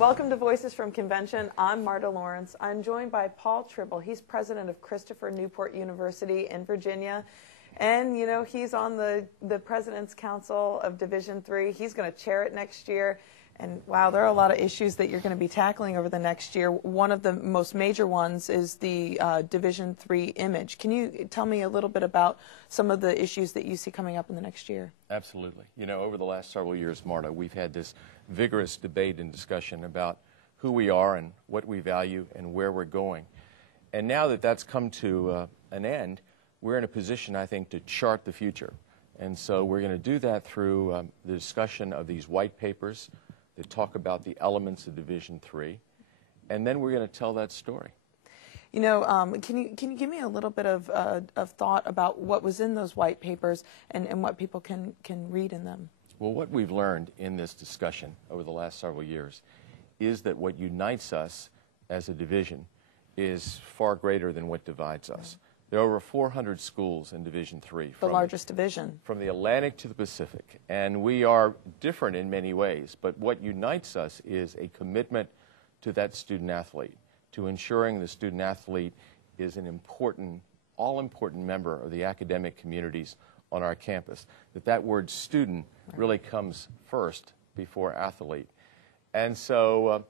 Welcome to Voices from Convention. I'm Marta Lawrence. I'm joined by Paul Trible. He's president of Christopher Newport University in Virginia. And, you know, he's on the President's Council of Division III. He's going to chair it next year. And, wow, there are a lot of issues that you're going to be tackling over the next year. One of the most major ones is the Division III image. Can you tell me a little bit about some of the issues that you see coming up in the next year? Absolutely. You know, over the last several years, Marta, we've had this vigorous debate and discussion about who we are and what we value and where we're going. And now that that's come to an end, we're in a position, I think, to chart the future. And so we're going to do that through the discussion of these white papers that talk about the elements of Division III, and then we're going to tell that story. You know, can you give me a little bit of thought about what was in those white papers and what people can read in them? Well, what we've learned in this discussion over the last several years is that what unites us as a division is far greater than what divides us. There are over 400 schools in Division III. The largest division. From the Atlantic to the Pacific. And we are different in many ways, but what unites us is a commitment to that student-athlete, to ensuring the student-athlete is an important, all-important member of the academic communities on our campus. That word student really comes first before athlete. And so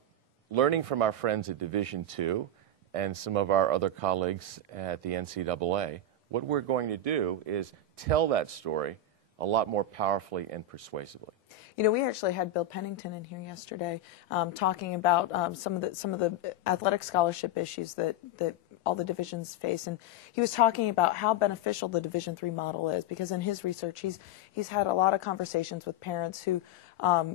learning from our friends at Division II and some of our other colleagues at the NCAA, what we're going to do is tell that story a lot more powerfully and persuasively. You know, we actually had Bill Pennington in here yesterday talking about some of the athletic scholarship issues that all the divisions face, and he was talking about how beneficial the Division III model is, because in his research he's had a lot of conversations with parents who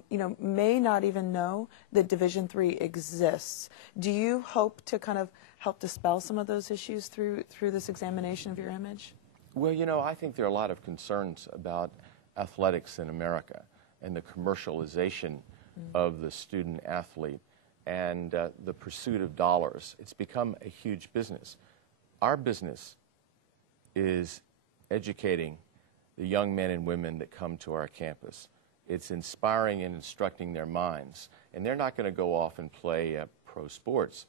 you know, may not even know that Division III exists. Do you hope to kind of help dispel some of those issues through this examination of your image? Well, you know, I think there are a lot of concerns about athletics in America and the commercialization of the student athlete and the pursuit of dollars. It's become a huge business. Our business is educating the young men and women that come to our campus. It's inspiring and instructing their minds. And they're not going to go off and play pro sports,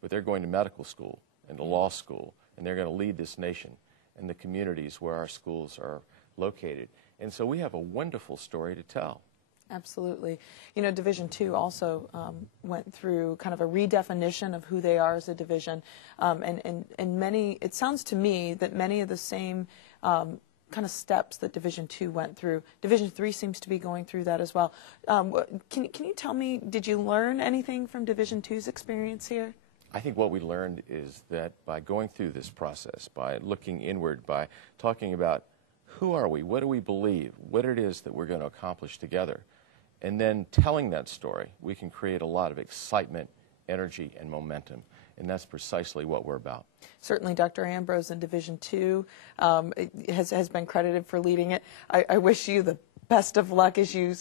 but they're going to medical school and to law school, and they're going to lead this nation and the communities where our schools are located. And so we have a wonderful story to tell. Absolutely. You know, Division II also went through kind of a redefinition of who they are as a division. And many, it sounds to me that many of the same kind of steps that Division II went through, Division III seems to be going through that as well. Can you tell me, did you learn anything from Division II's experience here? I think what we learned is that by going through this process, by looking inward, by talking about who are we, what do we believe, what it is that we're going to accomplish together, and then telling that story, we can create a lot of excitement, energy, and momentum. And that's precisely what we're about. Certainly, Dr. Ambrose in Division II has been credited for leading it. I wish you the best of luck as you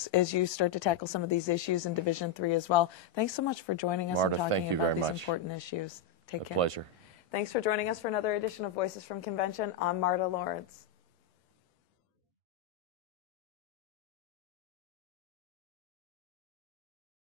start to tackle some of these issues in Division III as well. Thanks so much for joining us Marta, and talking about these much. important issues. Take care. A pleasure. Thanks for joining us for another edition of Voices from Convention. I'm Marta Lawrence.